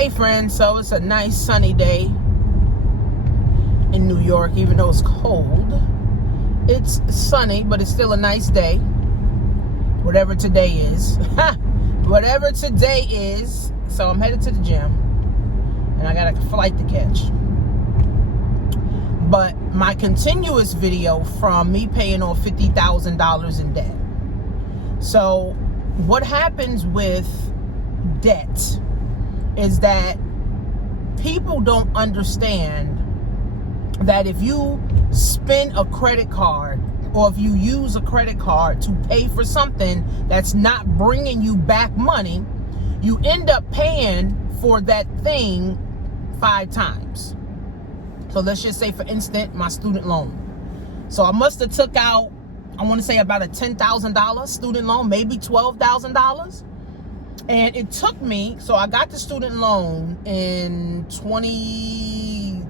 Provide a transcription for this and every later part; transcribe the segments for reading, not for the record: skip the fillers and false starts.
Hey friends, so it's a nice sunny day in New York, even though it's cold. It's sunny, but it's still a nice day. Whatever today is. Whatever today is. So I'm headed to the gym. And I got a flight to catch. But my continuous video from me paying off $50,000 in debt. So what happens with debt is that people don't understand that if you spend a credit card or if you use a credit card to pay for something that's not bringing you back money, you end up paying for that thing 5 times. So let's just say, for instance, my student loan. So I must have took out, I want to say about a $10,000 student loan, maybe $12,000. And it took me, so I got the student loan in 08?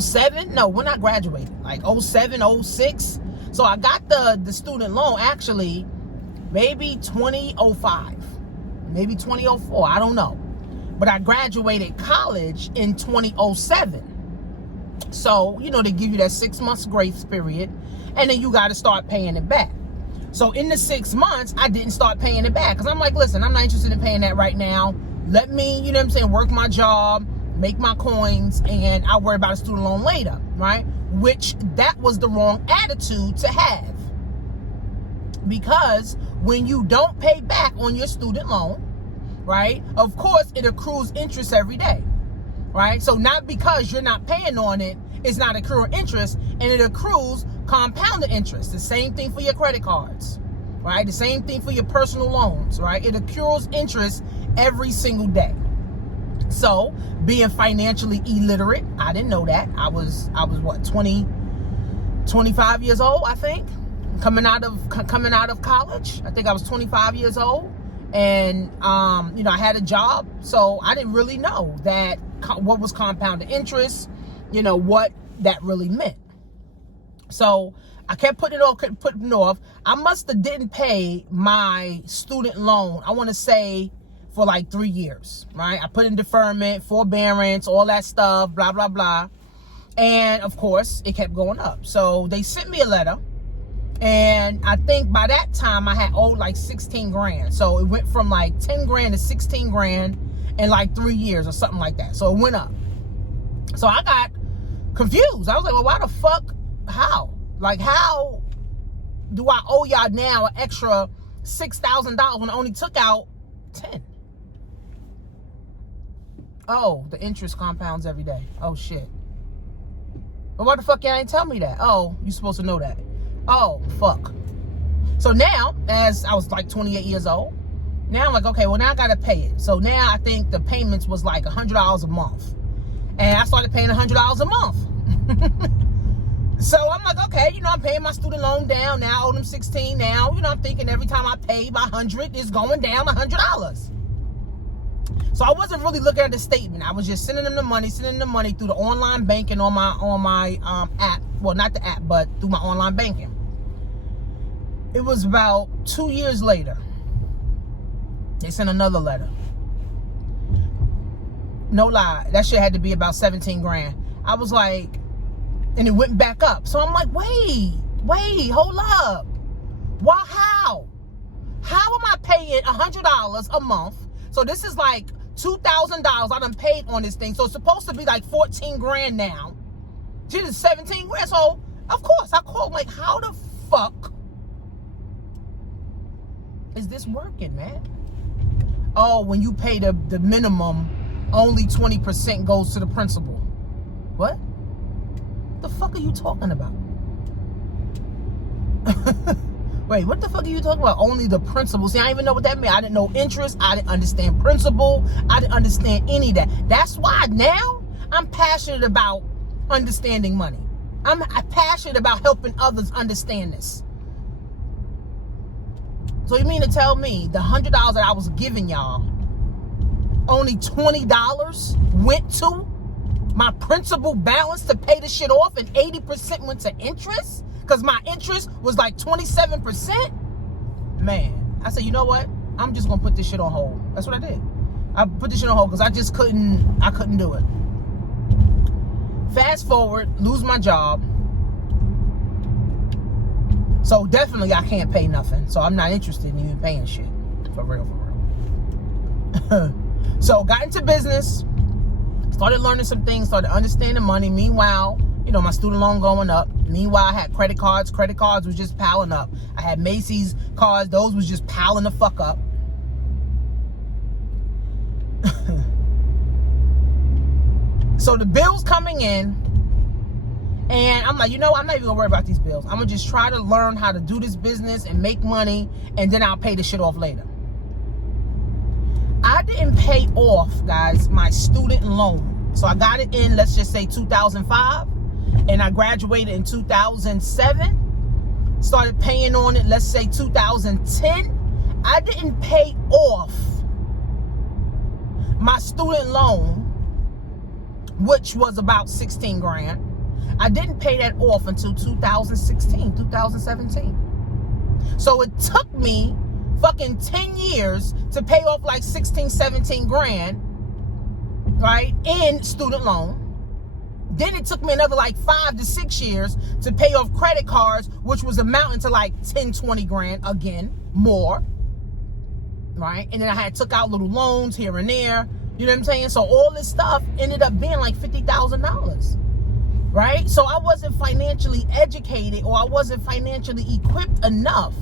'07? No, when I graduated, like 07, 06. So I got the student loan actually maybe 2005, maybe 2004, I don't know. But I graduated college in 2007. So, you know, they give you that 6 months grace period, and then you got to start paying it back. So in the 6 months, I didn't start paying it back because I'm like, listen, I'm not interested in paying that right now. Let me, you know what I'm saying, work my job, make my coins, and I'll worry about a student loan later, right? Which that was the wrong attitude to have. Because when you don't pay back on your student loan, right, of course, it accrues interest every day, right? So not because you're not paying on it, it's not accruing interest, and it accrues compounded interest. The same thing for your credit cards, right? The same thing for your personal loans, right? It accrues interest every single day. So being financially illiterate, I didn't know that. I was what, 25 years old, I think, coming out of college. I think I was 25 years old, and you know, I had a job, so I didn't really know that what was compounded interest, you know, what that really meant. So I kept putting it off. I must have didn't pay my student loan, I want to say, for like 3 years, right? I put in deferment, forbearance, all that stuff, blah, blah, blah. And of course, it kept going up. So they sent me a letter. And I think by that time I had owed like 16 grand. So it went from like 10 grand to 16 grand in like 3 years or something like that. So it went up. So I got confused. I was like, well, why the fuck? How? Like, how do I owe y'all now an extra $6,000 when I only took out 10? Oh, the interest compounds every day. Oh, shit. But why the fuck y'all ain't tell me that? Oh, you supposed to know that. Oh, fuck. So now, as I was like 28 years old, now I'm like, okay, well, now I got to pay it. So now I think the payments was like $100 a month. And I started paying $100 a month. So I'm like, okay, you know, I'm paying my student loan down now. I owe them 16 now. You know, I'm thinking every time I pay by 100, it's going down $100. So I wasn't really looking at the statement. I was just sending them the money through the online banking on my app. Well, not the app, but through my online banking. It was about 2 years later. They sent another letter. No lie, that shit had to be about 17 grand. I was like, and it went back up. So I'm like, wait, hold up. Why, how? How am I paying $100 a month? So this is like $2,000 I done paid on this thing. So it's supposed to be like 14 grand now. Shit is 17 grand. So of course I called, like, how the fuck is this working, man? Oh, when you pay the minimum, only 20% goes to the principal. What? The fuck are you talking about? Wait, what the fuck are you talking about? Only the principal. See, I didn't even know what that meant. I didn't know interest. I didn't understand principal. I didn't understand any of that. That's why now I'm passionate about understanding money. I'm passionate about helping others understand this. So you mean to tell me the $100 that I was giving y'all, only $20 went to my principal balance to pay the shit off, and 80% went to interest? Because my interest was like 27%? man, I said, you know what? I'm just gonna put this shit on hold. That's what I did. I put this shit on hold because I couldn't do it. Fast forward, lose my job. So definitely I can't pay nothing. So I'm not interested in even paying shit. For real. So got into business, started learning some things, started understanding money. Meanwhile, you know, my student loan going up. Meanwhile, I had credit cards. Credit cards was just piling up. I had Macy's cards. Those was just piling the fuck up. So the bills coming in, and I'm like, you know, I'm not even gonna worry about these bills. I'm gonna just try to learn how to do this business and make money, and then I'll pay the shit off later. I didn't pay off, guys, my student loan. So I got it in, let's just say 2005, and I graduated in 2007. Started paying on it, let's say 2010. I didn't pay off my student loan, which was about 16 grand. I didn't pay that off until 2016, 2017. So it took me fucking 10 years to pay off like 16, 17 grand, right, in student loan. Then it took me another like 5 to 6 years to pay off credit cards, which was amounting to like 10, 20 grand, again, more, right? And then I had took out little loans here and there, you know what I'm saying? So all this stuff ended up being like $50,000, right? So I wasn't financially educated, or I wasn't financially equipped enough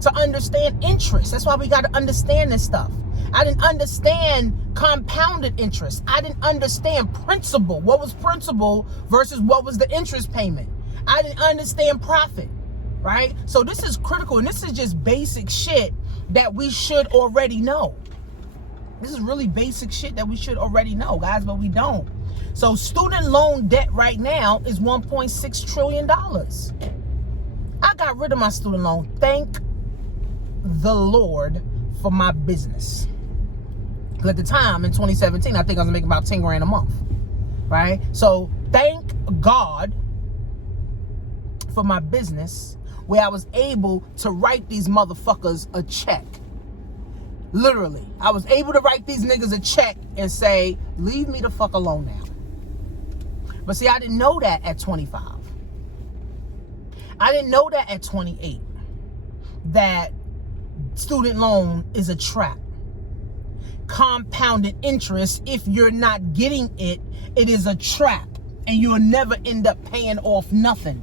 to understand interest. That's why we got to understand this stuff. I didn't understand compounded interest. I didn't understand principal. What was principal versus what was the interest payment? I didn't understand profit, right? So this is critical, and this is just basic shit that we should already know. This is really basic shit that we should already know, guys, but we don't. So student loan debt right now is $1.6 trillion. I got rid of my student loan. Thank the Lord for my business. Because at the time, in 2017, I think I was making about 10 grand a month, right? So thank God for my business, where I was able to write these motherfuckers a check. Literally, I was able to write these niggas a check and say, leave me the fuck alone now. But see, I didn't know that at 25. I didn't know that at 28. That student loan is a trap. Compounded interest, if you're not getting it, it is a trap. And you'll never end up paying off nothing.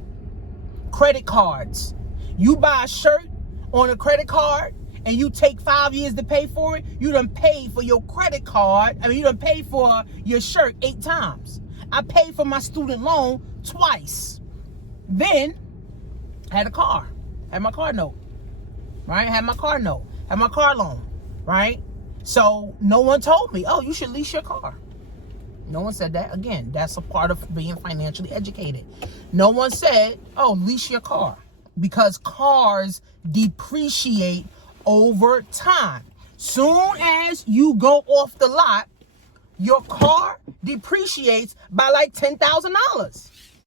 Credit cards. You buy a shirt on a credit card, and you take 5 years to pay for it, you done paid for your credit card. I mean, you done paid for your shirt 8 times. I paid for my student loan twice. Then, I had a car. Had my car note. Right? Had my car note. Had my car loan. Right? So, no one told me, oh, you should lease your car. No one said that. Again, that's a part of being financially educated. No one said, oh, lease your car. Because cars depreciate over time. Soon as you go off the lot, your car depreciates by like $10,000.